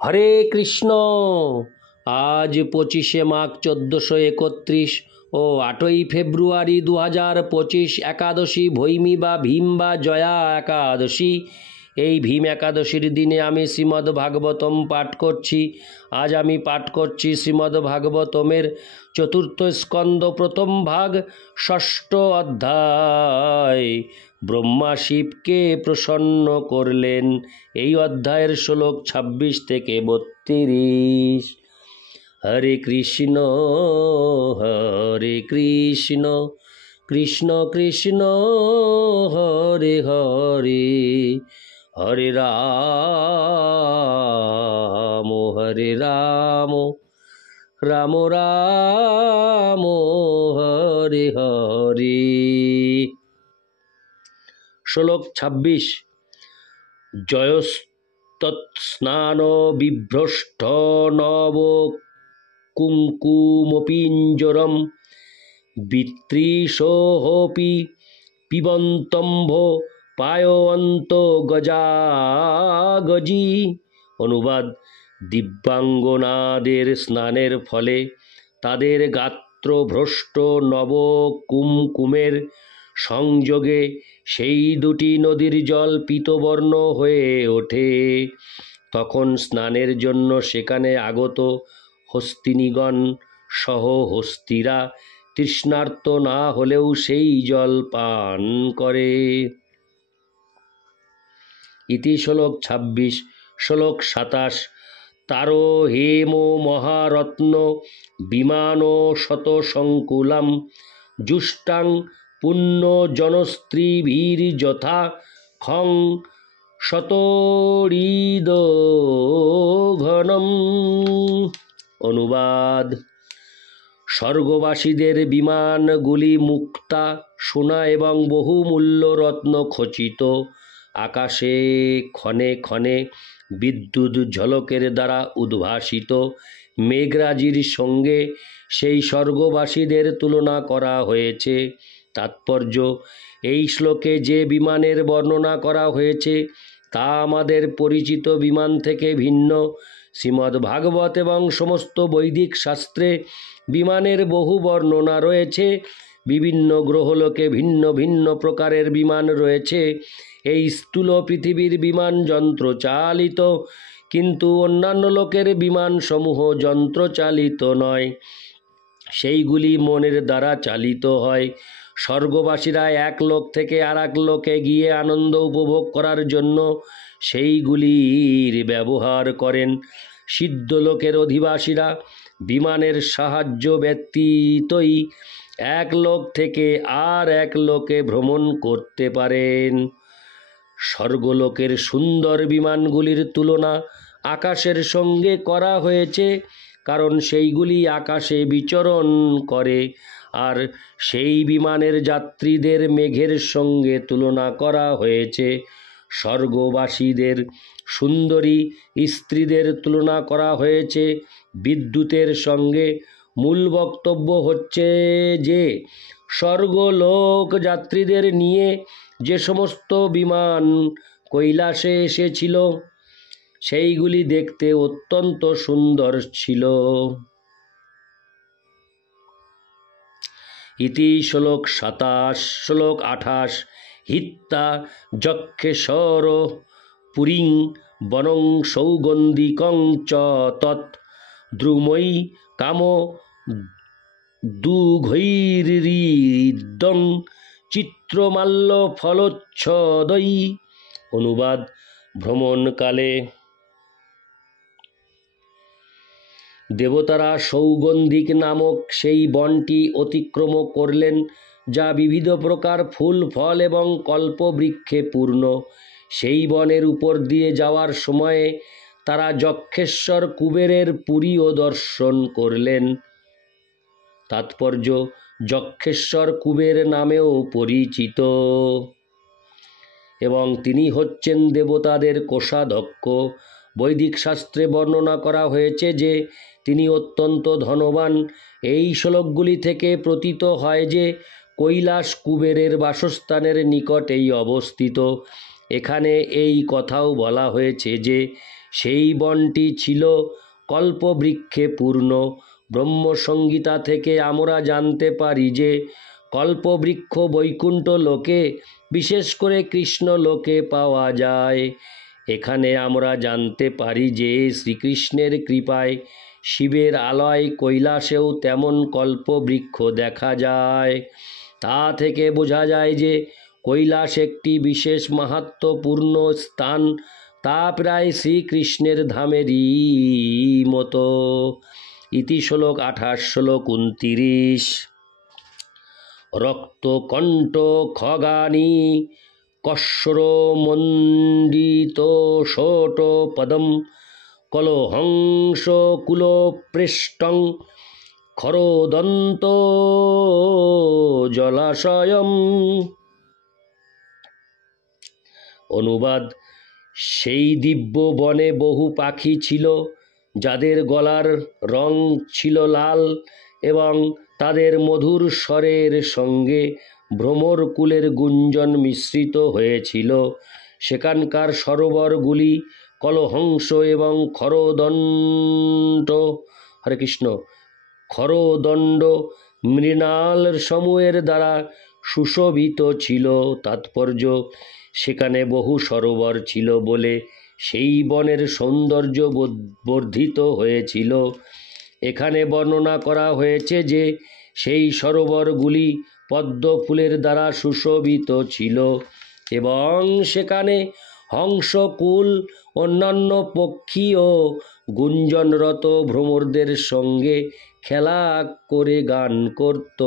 হরে কৃষ্ণ। আজ 25শে মাঘ 1431 ও 8ই ফেব্রুয়ারি 2025 একাদশী ভৈমী বা ভীম বা জয়া একাদশী। এই ভীম একাদশীর দিনে আমি শ্রীমদ্ ভাগবতম পাঠ করছি। আজ আমি পাঠ করছি শ্রীমদ্ ভাগবতমের চতুর্থ স্কন্দ প্রথম ভাগ ষষ্ঠ অধ্যায়। ব্রহ্মা শিবকে প্রসন্ন করলেন। এই অধ্যায়ের শ্লোক 26 থেকে 32। হরে কৃষ্ণ কৃষ্ণ কৃষ্ণ হরে হরে, হরে রাম রাম রাম হরে হরে। শ্লোক 26। জয়স্তৎস্নান বিভ্রষ্ট নব কুঙ্কুমপিঞ্জরম বিতৃষোহপি পিবন্তম্ভ পায়ন্ত গজাগজি। অনুবাদ: দিব্যাঙ্গনাদের স্নানের ফলে তাদের গাত্রভ্রষ্ট নব কুমকুমের সংযোগে সেই দুটি নদীর জল পীতবর্ণ হয়ে ওঠে। তখন স্নানের জন্য সেখানে আগত হস্তিনীগণ সহ হস্তিরা তৃষ্ণার্ত না হলেও সেই জল পান করে। ইতি শ্লোক 26। শ্লোক 27। তারো হেম মহারত্ন বিমান শত সংকুলাম জুষ্টাং পুণ্য জনস্ত্রীভীর যথা খং শতরিদ ঘনম। অনুবাদ: স্বর্গবাসীদের বিমানগুলি মুক্তা সোনা এবং বহুমূল্য রত্ন খচিত। আকাশে ক্ষণে ক্ষণে বিদ্যুৎ ঝলকের দ্বারা উদ্ভাসিত মেঘরাজির সঙ্গে সেই স্বর্গবাসীদের তুলনা করা হয়েছে। তাৎপর্য: এই শ্লোকে যে বিমানের বর্ণনা করা হয়েছে তা আমাদের পরিচিত বিমান থেকে ভিন্ন। শ্রীমদ্ ভাগবত এবং সমস্ত বৈদিক শাস্ত্রে বিমানের বহু বর্ণনা রয়েছে। বিভিন্ন গ্রহলোকে ভিন্ন ভিন্ন প্রকারের বিমান রয়েছে। এই স্থূল পৃথিবীর বিমান যন্ত্রচালিত, কিন্তু অন্যান্য লোকের বিমানসমূহ যন্ত্রচালিত নয়, সেইগুলি মনের দ্বারা চালিত হয়। স্বর্গবাসীরা এক লোক থেকে আর এক লোকে গিয়ে আনন্দ উপভোগ করার জন্য সেইগুলির ব্যবহার করেন। সিদ্ধ লোকের অধিবাসীরা বিমানের সাহায্য ব্যতীতই এক লোক থেকে আর এক লোকে ভ্রমণ করতে পারেন। স্বর্গলোকের সুন্দর বিমানগুলির তুলনা আকাশের সঙ্গে করা হয়েছে, কারণ সেইগুলি আকাশে বিচরণ করে, আর সেই বিমানের যাত্রীদের মেঘের সঙ্গে তুলনা করা হয়েছে। স্বর্গবাসীদের সুন্দরী স্ত্রীদের তুলনা করা হয়েছে বিদ্যুতের সঙ্গে। মূল বক্তব্য হচ্ছে যে স্বর্গলোক যাত্রীদের নিয়ে যে সমস্ত বিমান কৈলাসে এসেছিল সেইগুলি দেখতে অত্যন্ত সুন্দর ছিল। ইতি শ্লোক 27। শ্লোক 28। হিত্তা যক্ষেশ্বর পুরীং বনং সৌগন্ধিকং চ তৎ দ্রুময়ী কাম দুঘৈরিদং চিত্রমাল্য ফলোচ্ছদয়ী। অনুবাদ: ভ্রমণকালে দেবতারা সৌগন্ধিক নামক সেই বনটি অতিক্রম করলেন, যা বিবিধ প্রকার ফুল ফল এবং কল্পবৃক্ষে পূর্ণ। সেই বনের উপর দিয়ে যাওয়ার সময়ে তারা যক্ষেশ্বর কুবেরের পুরীও দর্শন করলেন। তাৎপর্য: যক্ষেশ্বর কুবের নামেও পরিচিত এবং তিনি হচ্ছেন দেবতাদের কোষাধ্যক্ষ। বৈদিক শাস্ত্রে বর্ণনা করা হয়েছে যে তিনি অত্যন্ত ধনবান। এই শ্লোকগুলি থেকে প্রতীত হয় যে কৈলাস কুবেরের বাসস্থানের নিকটেই অবস্থিত। এখানে এই কথাও বলা হয়েছে যে সেই বনটি ছিল কল্পবৃক্ষে পূর্ণ। ব্রহ্মসংহিতা থেকে আমরা জানতে পারি যে কল্পবৃক্ষ বৈকুণ্ঠ লোকে, বিশেষ করে কৃষ্ণ লোকে পাওয়া যায়। এখানে আমরা জানতে পারি যে শ্রীকৃষ্ণের কৃপায় শিবের আলয় কৈলাসেও তেমন কল্পবৃক্ষ দেখা যায়। তা থেকে বোঝা যায় যে কৈলাস একটি বিশেষ মাহাত্ম্যপূর্ণ স্থান, তা প্রায় শ্রীকৃষ্ণের ধামেরই মতো। ইতি শ্লোক 28, শ্লোক 29। রক্তকণ্ঠ খগানি কস্রমণ্ডিত ষোট পদম কলহংস কুলপৃষ্টং খরোদন্ত জলাশয়ম। অনুবাদ: সেই দিব্য বনে বহু পাখি ছিল, যাদের গলার রং ছিল লাল এবং তাদের মধুর স্বরের সঙ্গে ভ্রমরকুলের গুঞ্জন মিশ্রিত হয়েছিল। সেখানকার সরোবরগুলি কলহংস এবং খরদণ্ড মৃণাল সমূহের দ্বারা সুশোভিত ছিল। তাৎপর্য: সেখানে বহু সরোবর ছিল বলে সেই বনের সৌন্দর্য বর্ধিত হয়েছিল। এখানে বর্ণনা করা হয়েছে যে সেই সরোবরগুলি পদ্ম ফুলের দ্বারা সুশোভিত ছিল এবং সেখানে হংসকুল, অন্যান্য পক্ষী ও গুঞ্জনরত ভ্রমরদের সঙ্গে খেলা করে গান করত।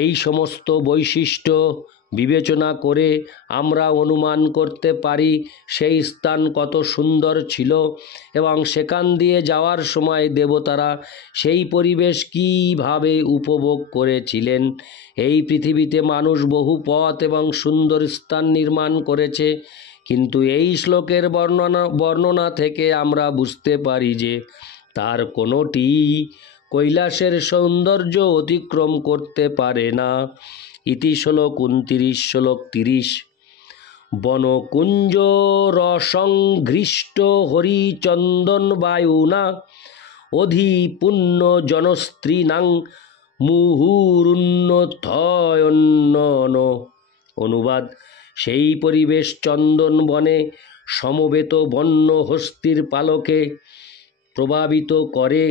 এই সমস্ত বৈশিষ্ট্য বিবেচনা করে আমরা অনুমান করতে পারি সেই স্থান কত সুন্দর ছিল এবং সেখান দিয়ে যাওয়ার সময় দেবতারা সেই পরিবেশ কীভাবে উপভোগ করেছিলেন। এই পৃথিবীতে মানুষ বহু পথ এবং সুন্দর স্থান নির্মাণ করেছে, কিন্তু এই শ্লোকের বর্ণনা থেকে আমরা বুঝতে পারি যে তার কোনোটি কৈলাসের সৌন্দর্য অতিক্রম করতে পারে না। ইতি শ্লোক 29, শ্লোক 30। বনকুঞ্জ রসংঘৃষ্ট হরিচন্দন বায়ুনা অধিপুণ্য জনস্ত্রীণাং মুহুরুন্নথয়ন্নন। অনুবাদ: সেই পরিবেশ চন্দন বনে সমবেত বন্য হস্তির পালকে প্রভাবিত করে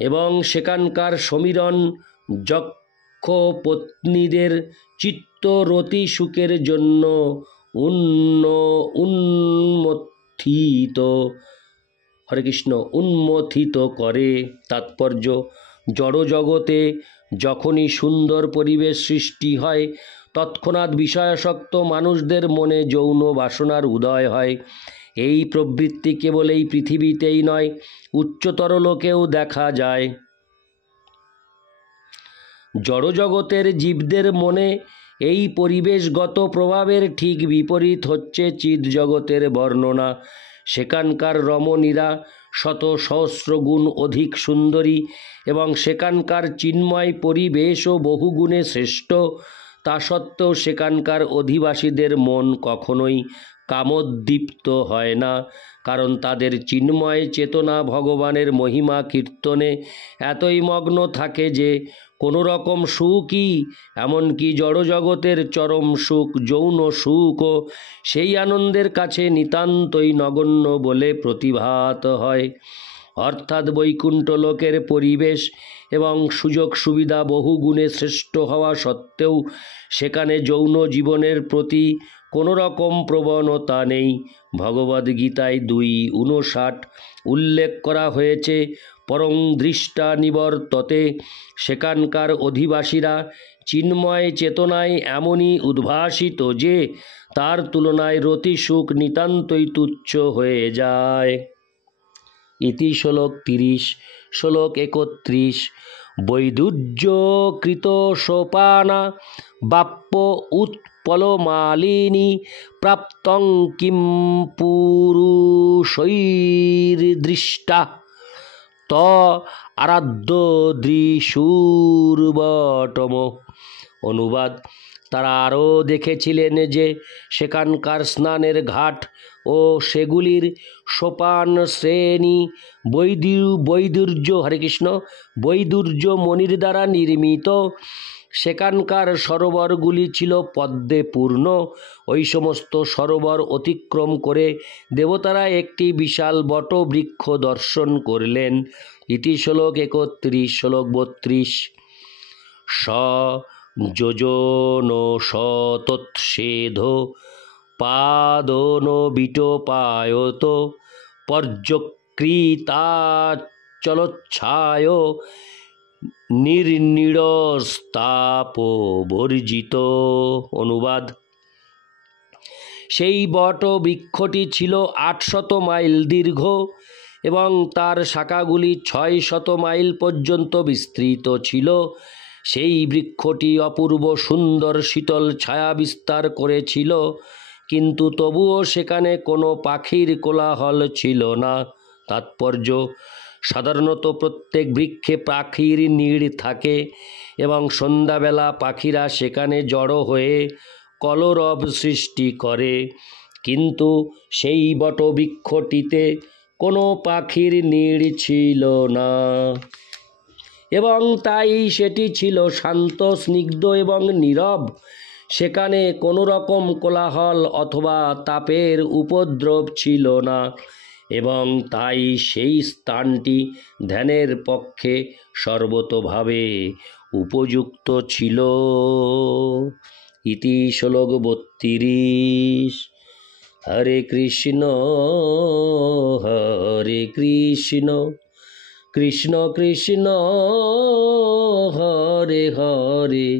এবং সেখানকার সমীরণ যক্ষ পত্নীদের চিত্তরতি সুখের জন্য উন্মথিত করে। তাৎপর্য: জড়জগতে যখনই সুন্দর পরিবেশ সৃষ্টি হয়, তৎক্ষণাৎ বিষয়াসক্ত মানুষদের মনে যৌন বাসনার উদয় হয়। এই প্রবৃত্তি কেবল এই পৃথিবীতেই নয়, উচ্চতর লোকেও দেখা যায়। জড়জগতের জীবদের মনে এই পরিবেশগত প্রভাবের ঠিক বিপরীত হচ্ছে চিৎজগতের বর্ণনা। সেখানকার রমণীরা শত সহস্র গুণ অধিক সুন্দরী এবং সেখানকার চিন্ময় পরিবেশও বহুগুণে শ্রেষ্ঠ। তা সত্ত্বেও সেখানকার অধিবাসীদের মন কখনোই কামোদ্দীপ্ত হয় না, কারণ তাদের চিন্ময় চেতনা ভগবানের মহিমা কীর্তনে এতই মগ্ন থাকে যে কোনো রকম সুখই, এমনকি জড়জগতের চরম সুখ, যৌন সুখও সেই আনন্দের কাছে নিতান্তই নগণ্য বলে প্রতিভাত হয়। অর্থাৎ বৈকুণ্ঠ লোকের পরিবেশ এবং সুযোগ সুবিধা বহু গুণে শ্রেষ্ঠ হওয়া সত্ত্বেও সেখানে যৌন জীবনের প্রতি কোনো রকম প্রবণতা নেই। ভগবদ্গীতায় 2:59 উল্লেখ করা হয়েছে, পরং দৃষ্টা নিবর্ততে। সেখানকার অধিবাসীরা চিন্ময় চেতনায় এমনই উদ্ভাসিত যে তার তুলনায় রতি সুখ নিতান্তই তুচ্ছ হয়ে যায়। ইতি শ্লোক 30, শ্লোক 31। বৈদুর্যকৃত সোপানা বাপ্য উৎপলমালিনী প্রাপ্তং কিং পুরুষৈর্দৃষ্টা ত আরাধ্য দৃশুর্বটম। অনুবাদ: তারা আরও দেখেছিলেন যে সেখানকার স্নানের ঘাট ও সেগুলির সোপান শ্রেণী বৈদুর্য হরে কৃষ্ণ বৈদুর্য মণির দ্বারা নির্মিত। সেখানকার সরোবরগুলি ছিল পদ্মে পূর্ণ। ওই সমস্ত সরোবর অতিক্রম করে দেবতারা একটি বিশাল বটবৃক্ষ দর্শন করলেন। ইতি শ্লোক 31 শ্লোক 32। স যোজন শতচ্ছেদ পাদন বিটোপায়ত পর্যকৃতাচলোচ্ছায় নির্নিড়স্তাপবর্জিত। অনুবাদ: সেই বটবৃক্ষটি ছিল 800 মাইল দীর্ঘ এবং তার শাখাগুলি 600 মাইল পর্যন্ত বিস্তৃত ছিল। সেই বৃক্ষটি অপূর্ব সুন্দর শীতল ছায়া বিস্তার করেছিল, কিন্তু তবুও সেখানে কোনো পাখির কোলাহল ছিল না। তাৎপর্য: সাধারণত প্রত্যেক বৃক্ষে পাখির নিড় থাকে এবং সন্ধ্যাবেলা পাখিরা সেখানে জড়ো হয়ে কলরব সৃষ্টি করে, কিন্তু সেই বটবৃক্ষটিতে কোনো পাখির নিড় ছিল না এবং তাই সেটি ছিল শান্ত, স্নিগ্ধ এবং নীরব। সেখানে কোনো রকম কোলাহল অথবা তাপের উপদ্রব ছিল না এবং তাই সেই স্থানটি ধ্যানের পক্ষে সর্বতোভাবে উপযুক্ত ছিল। ইতি শ্লোক 32। হরে কৃষ্ণ হরে কৃষ্ণ কৃষ্ণ কৃষ্ণ হরে হরে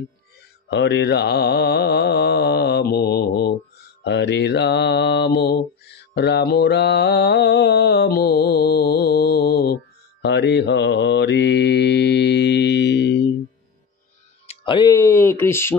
হরে রাম হরে রাম রাম রাম হরে হরে। হরে কৃষ্ণ।